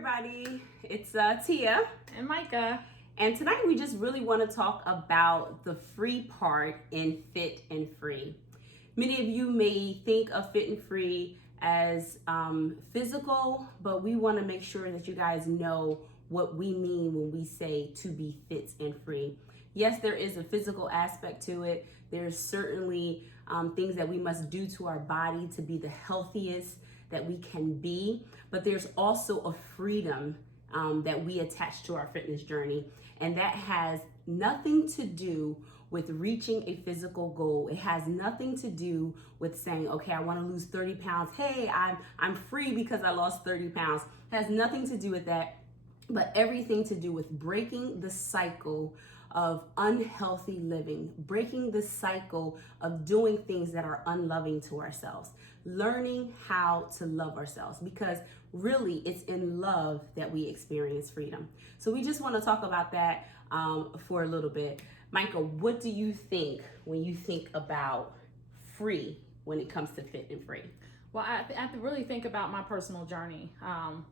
everybody, it's Tia and Micah. And tonight we just really want to talk about the free part in Fit and Free. Many of you may think of Fit and Free as physical, but we want to make sure that you guys know what we mean when we say to be fit and free. Yes, there is a physical aspect to it. There's certainly things that we must do to our body to be the healthiest that we can be, but there's also a freedom that we attach to our fitness journey, and that has nothing to do with reaching a physical goal. It has nothing to do with saying, okay, I want to lose 30 pounds. Hey, I'm free because I lost 30 pounds. It has nothing to do with that, but everything to do with breaking the cycle of unhealthy living, breaking the cycle of doing things that are unloving to ourselves, learning how to love ourselves, because really it's in love that we experience freedom. So we just want to talk about that for a little bit. Michael, what do you think when you think about free when it comes to Fit and Free? Well, I really think about my personal journey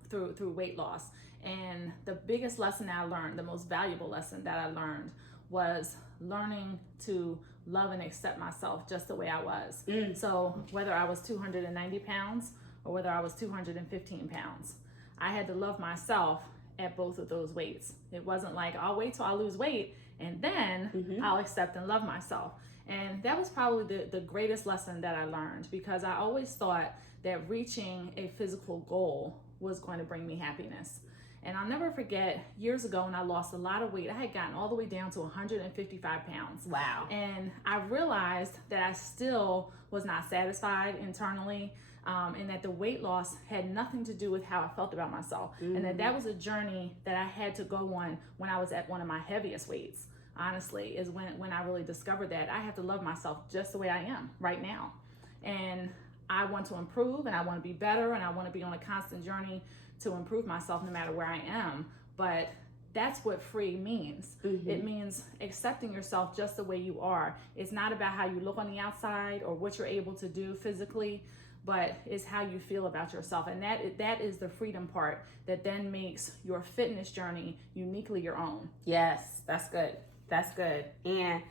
through weight loss. And the biggest lesson I learned, the most valuable lesson that I learned, was learning to love and accept myself just the way I was. So whether I was 290 pounds or whether I was 215 pounds, I had to love myself at both of those weights. It wasn't like, I'll wait till I lose weight and then I'll accept and love myself. And that was probably the greatest lesson that I learned, because I always thought that reaching a physical goal was going to bring me happiness. And I'll never forget years ago when I lost a lot of weight. I had gotten all the way down to 155 pounds. Wow. And I realized that I still was not satisfied internally, and that the weight loss had nothing to do with how I felt about myself. And that was a journey that I had to go on when I was at one of my heaviest weights. Honestly, is when I really discovered that I have to love myself just the way I am right now. And I want to improve, and I want to be better, and I want to be on a constant journey to improve myself no matter where I am. But that's what free means. It means accepting yourself just the way you are. It's not about how you look on the outside or what you're able to do physically, but it's how you feel about yourself. And that is the freedom part that then makes your fitness journey uniquely your own. Yes, that's good. That's good. And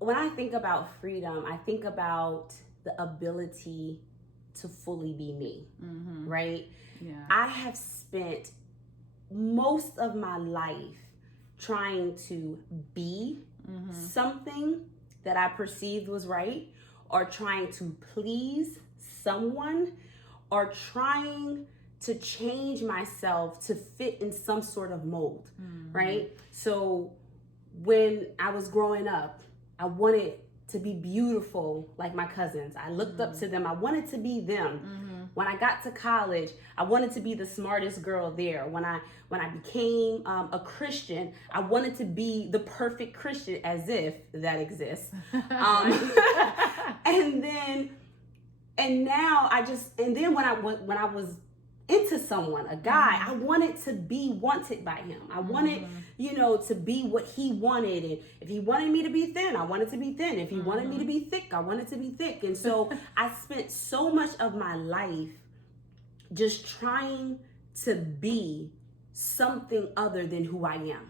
when I think about freedom, I think about the ability to fully be me, right? Yeah. I have spent most of my life trying to be something that I perceived was right, or trying to please someone, or trying to change myself to fit in some sort of mold, right? So when I was growing up, I wanted to be beautiful like my cousins. I looked up to them. I wanted to be them. When I got to college, I wanted to be the smartest girl there. When I became a Christian, I wanted to be the perfect Christian, as if that exists. And then when I was into someone, a guy, I wanted to be wanted by him. I wanted, to be what he wanted. And if he wanted me to be thin, I wanted to be thin. If he wanted me to be thick, I wanted to be thick. And so I spent so much of my life just trying to be something other than who I am,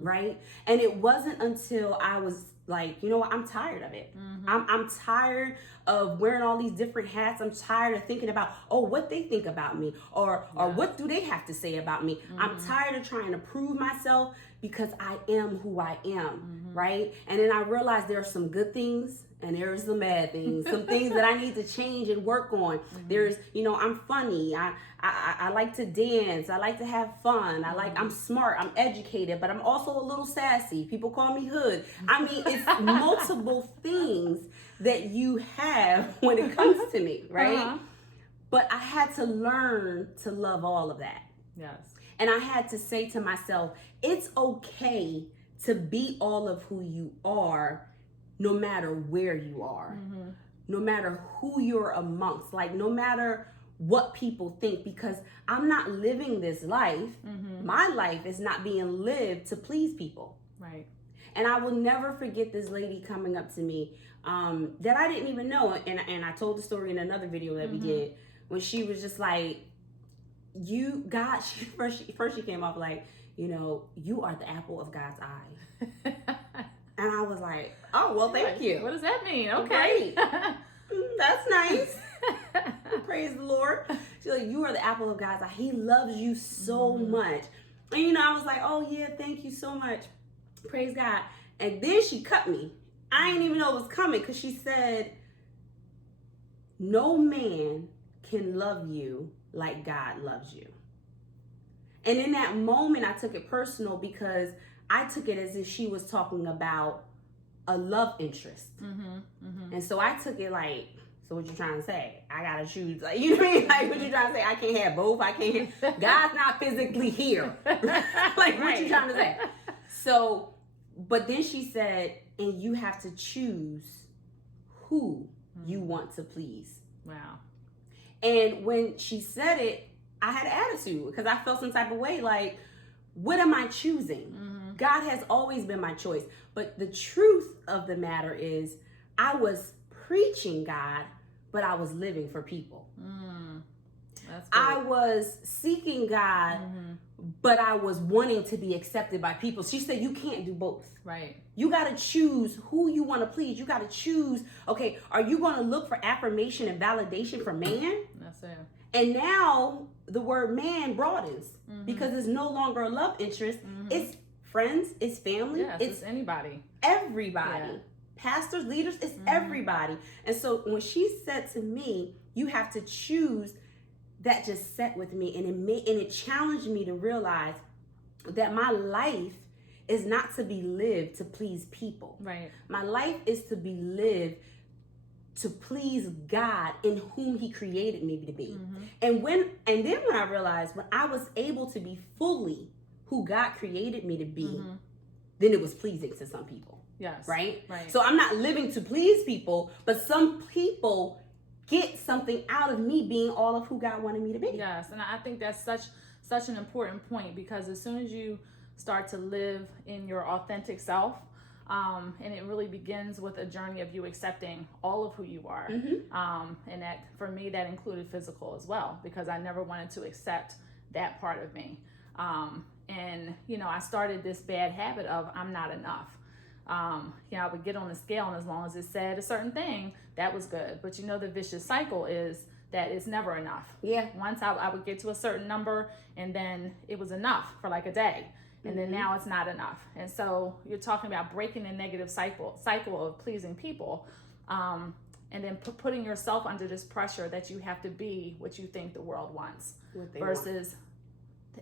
right? And it wasn't until I was like, you know what, I'm tired of it. I'm tired of wearing all these different hats. I'm tired of thinking about, what they think about me, or what do they have to say about me. I'm tired of trying to prove myself, because I am who I am, right? And then I realized there are some good things and there's some bad things, some things that I need to change and work on. There's, I'm funny. I like to dance. I like to have fun. I'm smart. I'm educated, but I'm also a little sassy. People call me hood. I mean, it's multiple things that you have when it comes to me, right? But I had to learn to love all of that. Yes. And I had to say to myself, it's okay to be all of who you are, no matter where you are, no matter who you're amongst, no matter what people think, because I'm not living this life. My life is not being lived to please people. Right. And I will never forget this lady coming up to me that I didn't even know. And I told the story in another video that we did, when she was just like, God, first she came off like, you are the apple of God's eye. And I was like, oh, well, thank you. What does that mean? Okay. Great. That's nice. Praise the Lord. She's like, you are the apple of God's eye. He loves you so much. And, I was like, oh, yeah, thank you so much. Praise God. And then she cut me. I didn't even know it was coming because she said, no man can love you like God loves you. And in that moment, I took it personal because I took it as if she was talking about a love interest. And so I took it like, so what you trying to say? I gotta choose, like, you know what I mean? Like, what you trying to say? I can't have both. I can't have, God's not physically here. Like, what you trying to say? So, but then she said, and you have to choose who you want to please. Wow. And when she said it, I had an attitude because I felt some type of way, like, what am I choosing? God has always been my choice. But the truth of the matter is, I was preaching God, but I was living for people. That's good. I was seeking God, but I was wanting to be accepted by people. She said, you can't do both. Right. You got to choose who you want to please. You got to choose, okay, are you going to look for affirmation and validation from man? That's it. And now the word man broadens because it's no longer a love interest. It's friends, it's family, Yes, it's anybody. Everybody. Yeah. Pastors, leaders, it's everybody. And so when she said to me, you have to choose, that just sat with me, and it challenged me to realize that my life is not to be lived to please people. Right. My life is to be lived to please God in whom He created me to be. And then when I realized, when I was able to be fully who God created me to be, then it was pleasing to some people. Yes. Right? Right. So I'm not living to please people, but some people get something out of me being all of who God wanted me to be. Yes, and I think that's such an important point, because as soon as you start to live in your authentic self, and it really begins with a journey of you accepting all of who you are. And that, for me, that included physical as well, because I never wanted to accept that part of me. And, I started this bad habit of I'm not enough. I would get on the scale, and as long as it said a certain thing, that was good. But the vicious cycle is that it's never enough. Yeah. Once I would get to a certain number, and then it was enough for like a day. And then now it's not enough. And so you're talking about breaking the negative cycle of pleasing people, and then putting yourself under this pressure that you have to be what you think the world wants, versus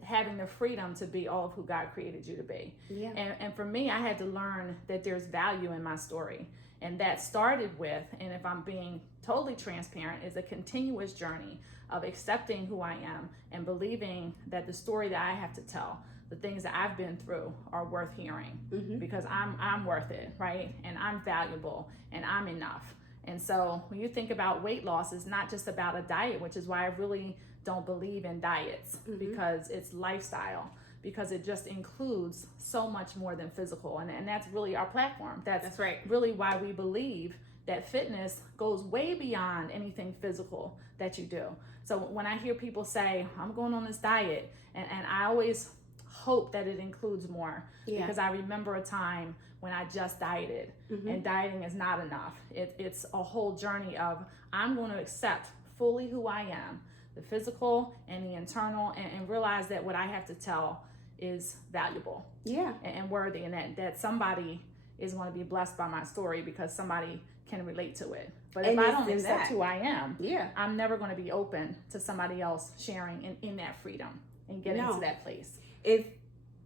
having the freedom to be all of who God created you to be. Yeah. And for me, I had to learn that there's value in my story. And that started with, and if I'm being totally transparent, is a continuous journey of accepting who I am and believing that the story that I have to tell, the things that I've been through, are worth hearing, because I'm worth it, right? And I'm valuable, and I'm enough. And so when you think about weight loss, it's not just about a diet, which is why I really don't believe in diets, because it's lifestyle, because it just includes so much more than physical. And that's really our platform. That's right. Really why we believe that fitness goes way beyond anything physical that you do. So when I hear people say, I'm going on this diet, and I always hope that it includes more, because I remember a time when I just dieted, and dieting is not enough. It's a whole journey of, I'm going to accept fully who I am, the physical and the internal, and realize that what I have to tell is valuable, and worthy, and that somebody is going to be blessed by my story because somebody can relate to it. But if I don't accept who I am, I'm never going to be open to somebody else sharing in that freedom and getting to that place. If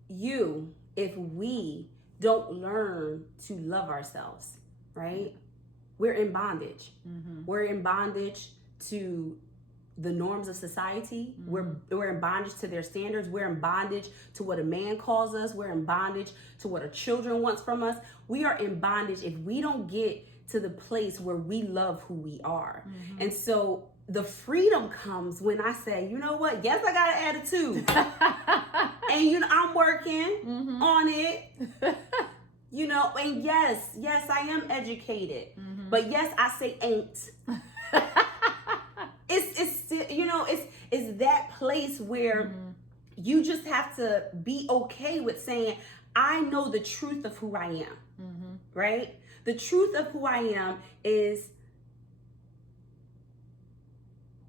we don't learn to love ourselves, right? We're in bondage. We're in bondage to the norms of society. We're in bondage to their standards. We're in bondage to what a man calls us. We're in bondage to what our children wants from us. We are in bondage if we don't get to the place where we love who we are. And so the freedom comes when I say, you know what? Yes, I got an attitude. And I'm working on it. And yes, I am educated. But yes, I say ain't. It's that place where you just have to be okay with saying, I know the truth of who I am, right? The truth of who I am is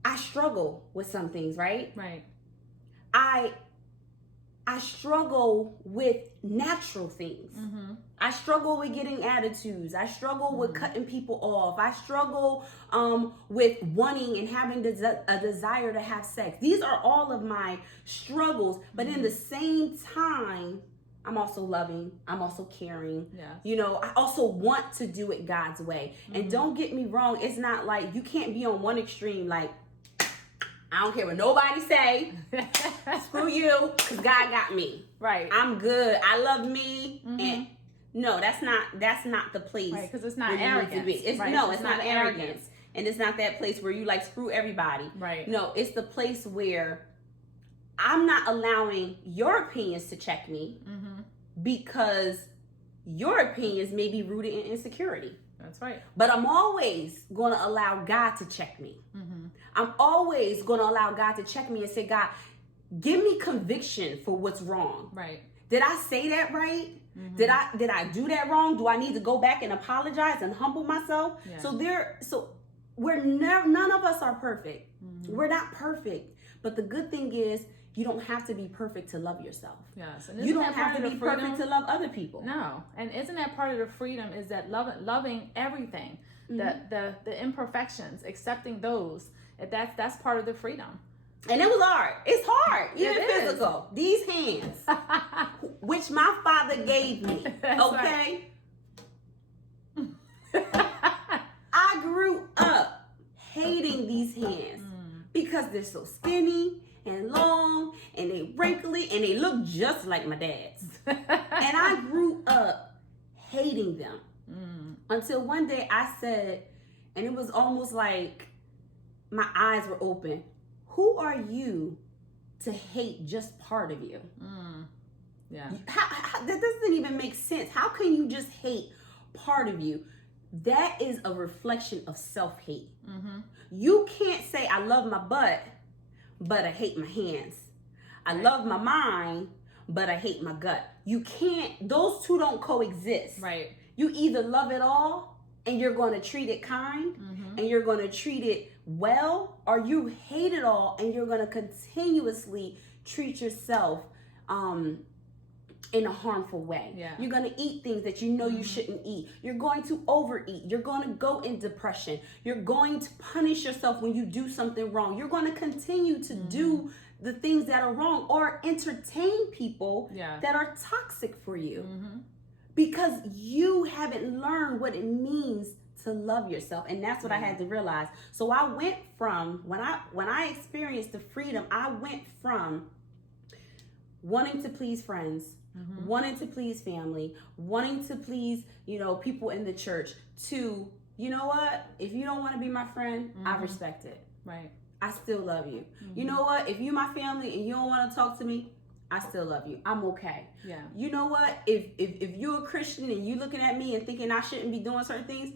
I struggle with some things, right? Right. I struggle with natural things. I struggle with getting attitudes. I struggle with cutting people off. I struggle with wanting and having a desire to have sex. These are all of my struggles. But in the same time, I'm also loving. I'm also caring. Yes. You know, I also want to do it God's way. And don't get me wrong. It's not like you can't be on one extreme like, I don't care what nobody say. Screw you, because God got me. Right. I'm good. I love me. And no, that's not the place. Right, because it's not where you need arrogance. to be. It's not arrogance. And it's not that place where you like screw everybody. Right. No, it's the place where I'm not allowing your opinions to check me because your opinions may be rooted in insecurity. That's right. But I'm always going to allow God to check me. I'm always going to allow God to check me and say, God, give me conviction for what's wrong. Right. Did I say that right? Did I do that wrong? Do I need to go back and apologize and humble myself? Yeah. So none of us are perfect. We're not perfect. But the good thing is you don't have to be perfect to love yourself. Yes. And you don't have to be perfect to love other people. No. And isn't that part of the freedom is that loving everything, the imperfections, accepting those. That's part of the freedom. And it was hard. It's hard. Even It is. physical. These hands, which my father gave me. Okay? I grew up hating these hands because they're so skinny and long and they wrinkly and they look just like my dad's. And I grew up hating them until one day I said, and it was almost like my eyes were open. Who are you to hate just part of you? Yeah. How, that doesn't even make sense. How can you just hate part of you? That is a reflection of self-hate. You can't say, I love my butt, but I hate my hands. I love my mind, but I hate my gut. You can't, those two don't coexist. Right. You either love it all and you're going to treat it kind and you're going to treat it well, or you hate it all and you're going to continuously treat yourself in a harmful way. Yeah. You're going to eat things that you know you shouldn't eat. You're going to overeat. You're going to go in depression. You're going to punish yourself when you do something wrong. You're going to continue to do the things that are wrong or entertain people that are toxic for you because you haven't learned what it means to love yourself. And that's what I had to realize. So I went from, when I experienced the freedom, I went from wanting to please friends, wanting to please family, wanting to please, people in the church, to, you know what? If you don't want to be my friend, I respect it. Right. I still love you. You know what? If you're my family and you don't want to talk to me, I still love you. I'm okay. Yeah. You know what? If you're a Christian and you looking at me and thinking I shouldn't be doing certain things,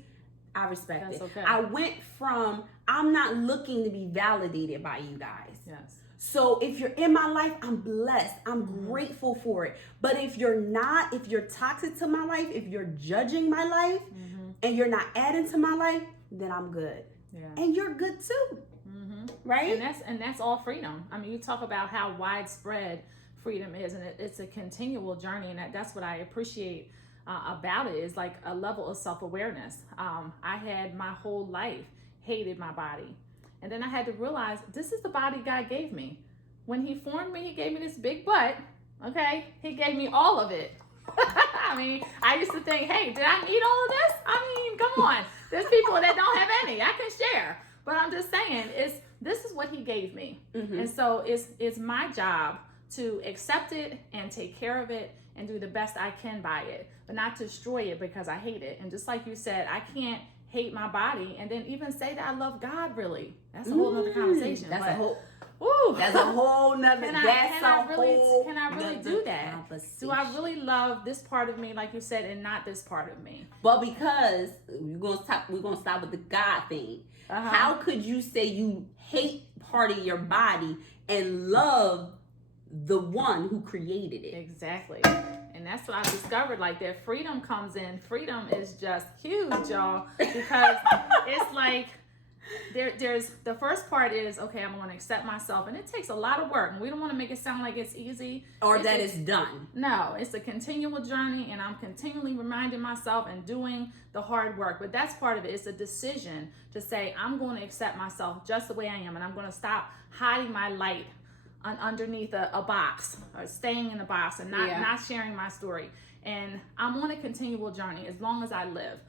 I respect it. Okay. I went from, I'm not looking to be validated by you guys. Yes. So if you're in my life, I'm blessed. I'm grateful for it. But if you're not, if you're toxic to my life, if you're judging my life and you're not adding to my life, then I'm good. Yeah. And you're good too. Right? And that's all freedom. I mean, you talk about how widespread freedom is, and it's a continual journey, and that's what I appreciate about it, is like a level of self-awareness. I had my whole life hated my body, and then I had to realize this is the body God gave me. When he formed me, he gave me this big butt. Okay, he gave me all of it. I mean, I used to think, hey, did I need all of this? I mean, come on. There's people that don't have any. I can share. But I'm just saying, this is what he gave me. And so it's my job to accept it and take care of it and do the best I can by it, but not destroy it because I hate it. And just like you said, I can't hate my body and then even say that I love God, really. That's a whole nother conversation. That's a whole nother. Can I really do that? Do I really love this part of me, like you said, and not this part of me? But because we're gonna stop with the God thing. How could you say you hate part of your body and love the one who created it. Exactly. And that's what I discovered. Like, that freedom comes in. Freedom is just huge, y'all, because it's like there's the first part is, okay, I'm going to accept myself, and it takes a lot of work, and we don't want to make it sound like it's easy Or that it's done. No, it's a continual journey, and I'm continually reminding myself and doing the hard work. But that's part of it. It's a decision to say, I'm going to accept myself just the way I am, and I'm going to stop hiding my light underneath a box, or staying in the box, and not sharing my story. And I'm on a continual journey as long as I live,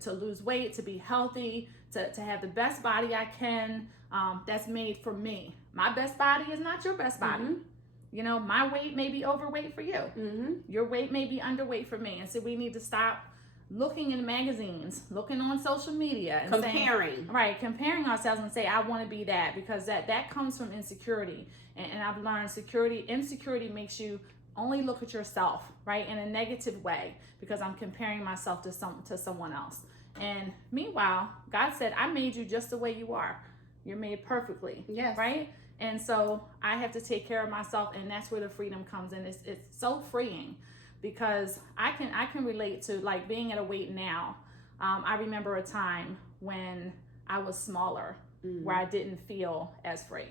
to lose weight, to be healthy, to have the best body I can, that's made for me. My best body is not your best body. Mm-hmm. You know, my weight may be overweight for you. Mm-hmm. Your weight may be underweight for me. And so we need to stop looking in magazines, looking on social media, and comparing ourselves, and say, I want to be that, because that comes from insecurity. And I've learned insecurity makes you only look at yourself, right, in a negative way, because I'm comparing myself to someone else. And meanwhile, God said, I made you just the way you are. You're made perfectly. Yes. Right? And so I have to take care of myself, and that's where the freedom comes in. It's so freeing, because I can relate to, like, being at a weight now. I remember a time when I was smaller, where I didn't feel as free.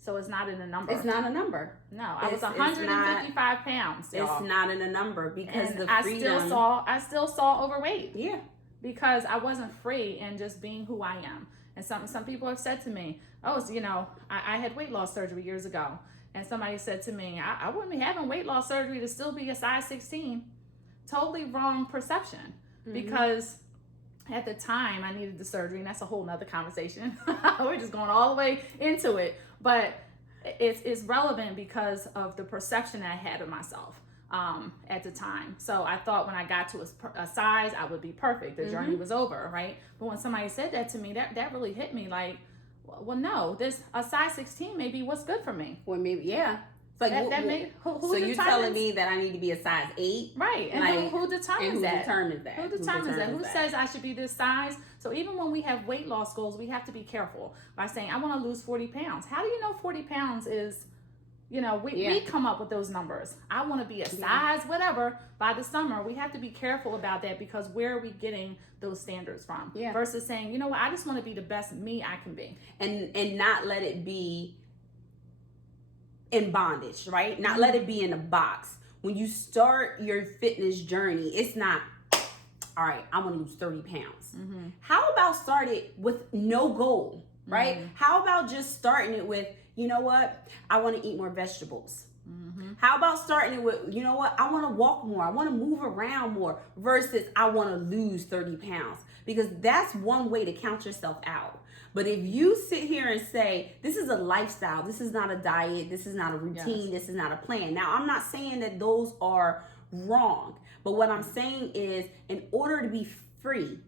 So it's not in a number. It's not a number. No, I was 155 pounds. Y'all. It's not in a number, because and the freedom. I still saw overweight. Yeah. Because I wasn't free in just being who I am. And some people have said to me, oh, so, you know, I had weight loss surgery years ago. And somebody said to me, I wouldn't be having weight loss surgery to still be a size 16. Totally wrong perception. Because at the time I needed the surgery, and that's a whole nother conversation. We're just going all the way into it. But it's relevant because of the perception I had of myself at the time. So I thought when I got to a size, I would be perfect. The journey was over, right? But when somebody said that to me, that really hit me. Like, well, no, a size 16 may be what's good for me. Well, maybe, yeah. It's like, so you're telling me that I need to be a size 8? Right. And like, who determines that? Who determines that? Who says I should be this size? So even when we have weight loss goals, we have to be careful by saying, I want to lose 40 pounds. How do you know 40 pounds is, you know, we come up with those numbers. I want to be a size whatever by the summer. We have to be careful about that, because where are we getting those standards from? Yeah. Versus saying, you know what, I just want to be the best me I can be. And not let it be in bondage, right? Not let it be in a box. When you start your fitness journey, it's not, all right, I want to lose 30 pounds. How about start it with no goal, right? How about just starting it with, you know what, I want to eat more vegetables. How about starting it with, you know what, I want to walk more, I want to move around more, versus I want to lose 30 pounds. Because that's one way to count yourself out. But if you sit here and say, this is a lifestyle, this is not a diet, this is not a routine, this is not a plan. Now, I'm not saying that those are wrong. But what I'm saying is, in order to be free,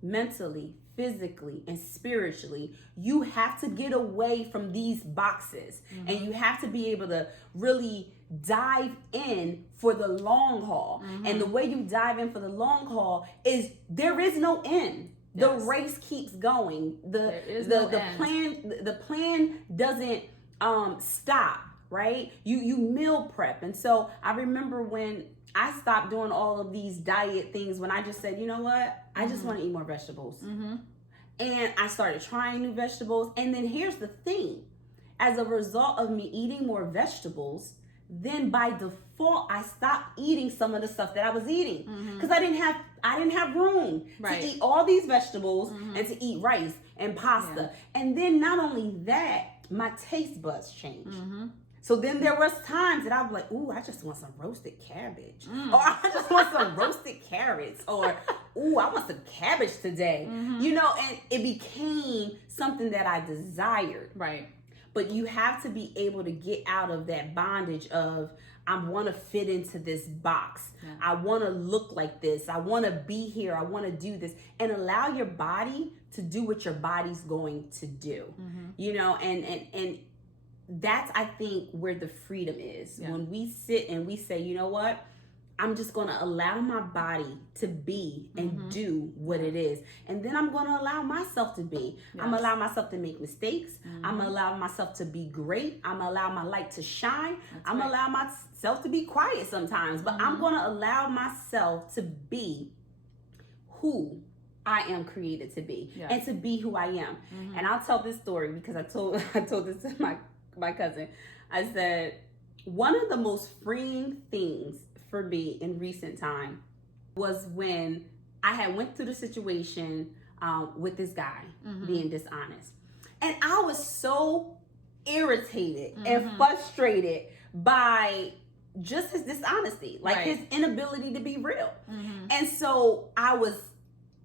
mentally, physically, and spiritually, you have to get away from these boxes. And you have to be able to really dive in for the long haul. And the way you dive in for the long haul is there is no end. The race keeps going. The plan doesn't stop, right? You meal prep. And so I remember when I stopped doing all of these diet things, when I just said, you know what, I just want to eat more vegetables. And I started trying new vegetables. And then here's the thing, as a result of me eating more vegetables, then by default I stopped eating some of the stuff that I was eating, because I didn't have room to eat all these vegetables and to eat rice and pasta. And then not only that, my taste buds changed. So then there was times that I was like, ooh, I just want some roasted cabbage, or I just want some roasted carrots, or ooh, I want some cabbage today. You know, and it became something that I desired. Right. But you have to be able to get out of that bondage of, I want to fit into this box. I want to look like this. I want to be here. I want to do this. And allow your body to do what your body's going to do. You know, and that's, I think, where the freedom is. When we sit and we say, you know what? I'm just going to allow my body to be and do what it is. And then I'm going to allow myself to be. Yes. I'm going to allow myself to make mistakes. I'm going to allow myself to be great. I'm going to allow my light to shine. I'm going to allow myself to be quiet sometimes. But I'm going to allow myself to be who I am created to be. Yes. And to be who I am. And I'll tell this story because I told this to my cousin. I said, one of the most freeing things for me in recent time was when I had went through the situation with this guy being dishonest. And I was so irritated and frustrated by just his dishonesty, like his inability to be real. And so I was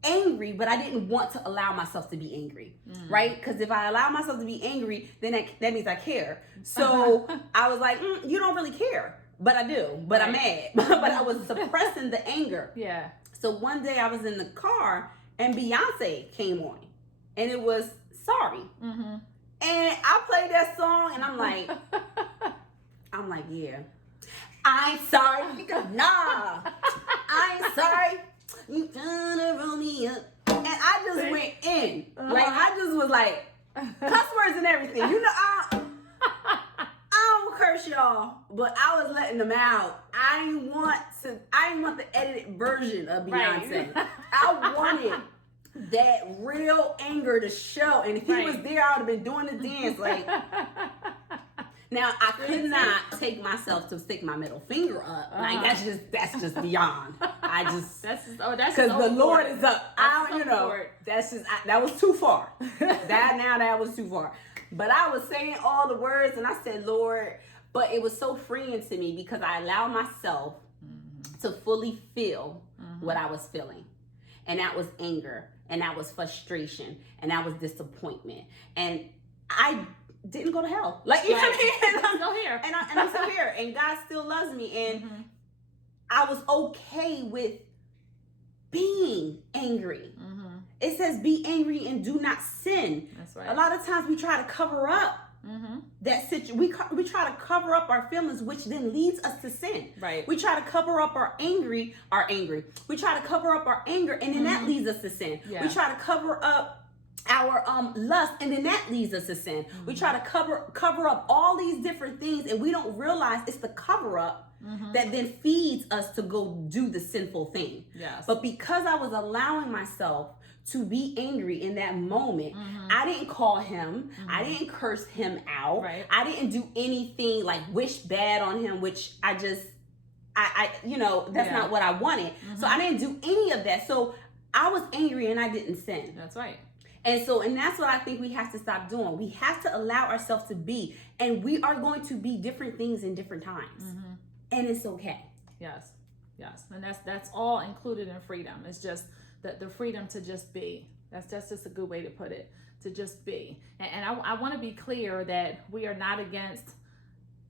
angry, but I didn't want to allow myself to be angry, right? Because if I allow myself to be angry, then that means I care. So I was like, you don't really care. But I do. But I'm mad. But I was suppressing the anger. Yeah. So one day I was in the car and Beyonce came on. And it was Sorry. And I played that song and I'm like, yeah. I ain't sorry. Because nah. I ain't sorry. You gonna roll me up. And I just went in. Like, I just was like, cuss words and everything. You know, I don't curse y'all, but I was letting them out. I didn't want the edited version of Beyonce. Right. I wanted that real anger to show. And if he was there, I would have been doing the dance. Like, now I could not take myself to stick my middle finger up. Like that's just beyond. That's because the Lord is up. That was too far. that was too far. But I was saying all the words and I said, Lord, but it was so freeing to me because I allowed myself to fully feel what I was feeling. And that was anger, and that was frustration, and that was disappointment. And I didn't go to hell. Like, you know what I mean? And I'm still here. And I'm still here. And God still loves me. And I was okay with being angry. It says be angry and do not sin. That's right. A lot of times we try to cover up that situation. We try to cover up our feelings, which then leads us to sin. Right. We try to cover up our angry. We try to cover up our anger, and then that leads us to sin. Yeah. We try to cover up our lust, and then that leads us to sin. We try to cover up all these different things, and we don't realize it's the cover up that then feeds us to go do the sinful thing. Yes. But because I was allowing myself to be angry in that moment, I didn't call him. I didn't curse him out. Right. I didn't do anything like wish bad on him, which I that's not what I wanted. So I didn't do any of that. So I was angry and I didn't sin. That's right. And that's what I think we have to stop doing. We have to allow ourselves to be, and we are going to be different things in different times. And it's okay. Yes. And that's all included in freedom. It's just the freedom to just be. That's just a good way to put it, to just be. And I want to be clear that we are not against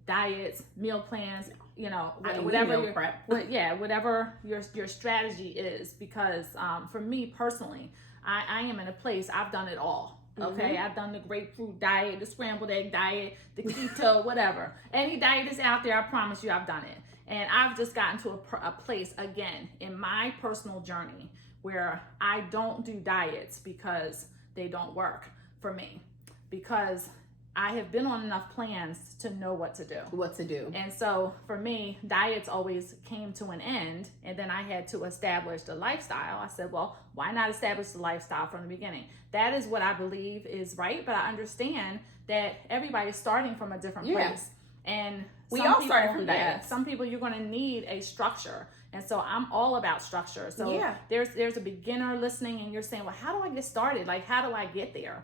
diets, meal plans, whatever whatever your strategy is, because for me personally, I am in a place, I've done it all. Okay, I've done the grapefruit diet, the scrambled egg diet, the keto, whatever. Any diet is out there, I promise you I've done it. And I've just gotten to a place, again, in my personal journey where I don't do diets because they don't work for me. Because I have been on enough plans to know what to do. And so for me, diets always came to an end, and then I had to establish the lifestyle. I said, well, why not establish the lifestyle from the beginning? That is what I believe is right, but I understand that everybody's starting from a different place. And we all started from diets. Some people, you're going to need a structure. And so I'm all about structure. So there's a beginner listening and you're saying, well, how do I get started? Like, how do I get there?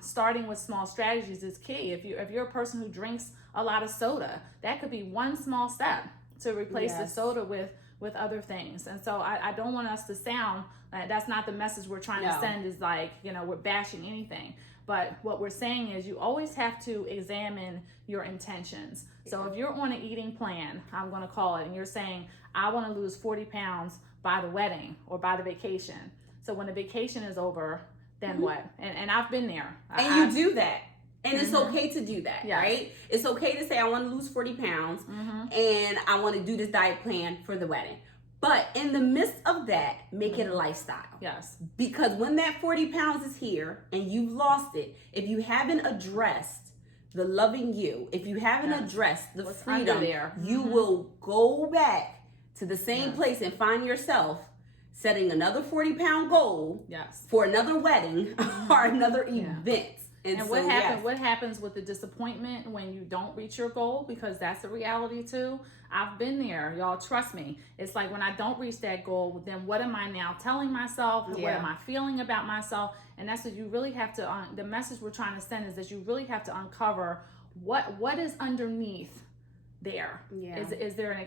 Starting with small strategies is key. If you're a person who drinks a lot of soda, that could be one small step to replace the soda with other things. And so I don't want us to sound like that's not the message we're trying to send, is like, we're bashing anything. But what we're saying is you always have to examine your intentions. So if you're on an eating plan, I'm going to call it, and you're saying, I want to lose 40 pounds by the wedding or by the vacation. So when the vacation is over, then what? And I've been there. And you do that. And it's okay to do that, right? It's okay to say, I want to lose 40 pounds and I want to do this diet plan for the wedding. But in the midst of that, make it a lifestyle. Yes. Because when that 40 pounds is here and you've lost it, if you haven't addressed the loving you, if you haven't addressed the freedom, you will go back to the same place and find yourself setting another 40-pound goal for another wedding or another event. And so, what happens with the disappointment when you don't reach your goal? Because that's a reality too. I've been there, y'all. Trust me. It's like when I don't reach that goal, then what am I now telling myself? What am I feeling about myself? And that's what you really have to. The message we're trying to send is that you really have to uncover what is underneath there. Is there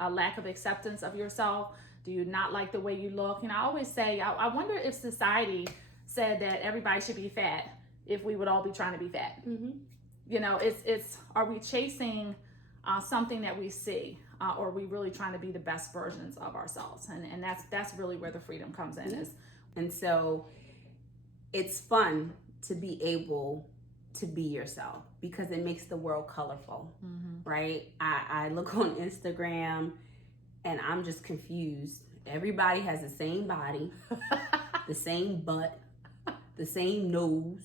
a lack of acceptance of yourself? Do you not like the way you look? And I always say, I wonder if society said that everybody should be fat, if we would all be trying to be fat. You know, it's are we chasing something that we see, or are we really trying to be the best versions of ourselves? And that's really where the freedom comes in. And so it's fun to be able to be yourself because it makes the world colorful, right? I look on Instagram and I'm just confused. Everybody has the same body, the same butt, the same nose,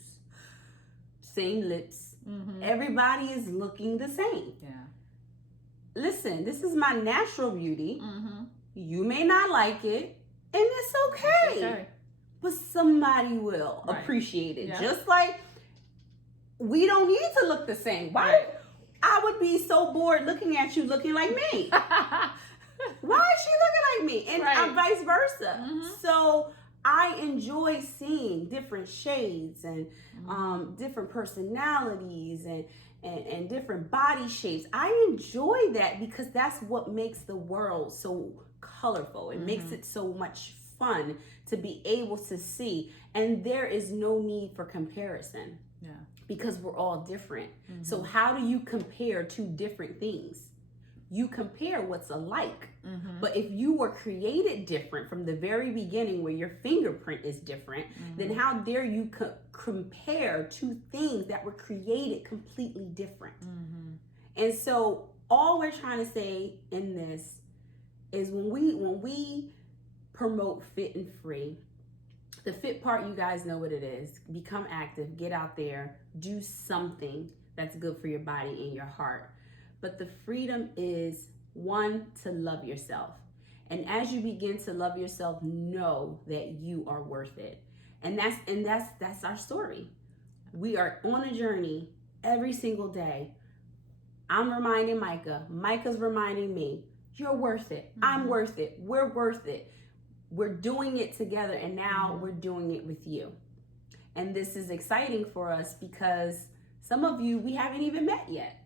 same lips. Everybody is looking the same. Listen, this is my natural beauty. You may not like it, and it's okay. But somebody will appreciate it. Just like we don't need to look the same. Why? I would be so bored looking at you looking like me. Why is she looking like me? And vice versa. So I enjoy seeing different shades and different personalities and different body shapes. I enjoy that because that's what makes the world so colorful. It makes it so much fun to be able to see. And there is no need for comparison because we're all different. So how do you compare two different things? You compare what's alike. But if you were created different from the very beginning where your fingerprint is different, then how dare you compare two things that were created completely different? And so all we're trying to say in this is when we promote fit and free, the fit part, you guys know what it is. Become active, get out there, do something that's good for your body and your heart. But the freedom is, one, to love yourself. And as you begin to love yourself, know that you are worth it. And that's our story. We are on a journey every single day. I'm reminding Micah. Micah's reminding me, you're worth it. I'm worth it. We're worth it. We're doing it together, and now we're doing it with you. And this is exciting for us because some of you we haven't even met yet.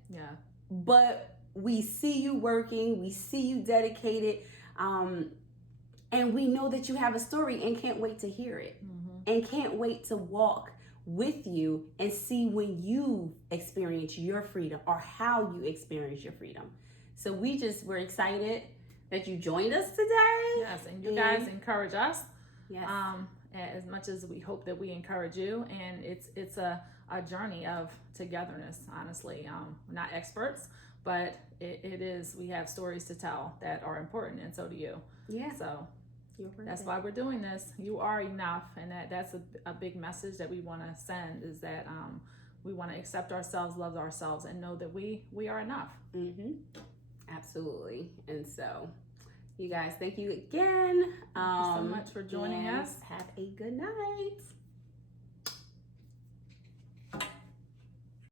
But we see you working, we see you dedicated, and we know that you have a story and can't wait to hear it, and can't wait to walk with you and see when you experience your freedom or how you experience your freedom. So we're excited that you joined us today. Yes, and you guys encourage us. As much as we hope that we encourage you, and it's a journey of togetherness, honestly. We're not experts, but it is, we have stories to tell that are important, and so do you. So that's why we're doing this. You are enough, and that's a big message that we want to send, is that we want to accept ourselves, love ourselves, and know that we are enough. Absolutely. And so you guys, thank you again. Thank you so much for joining us. Have a good night.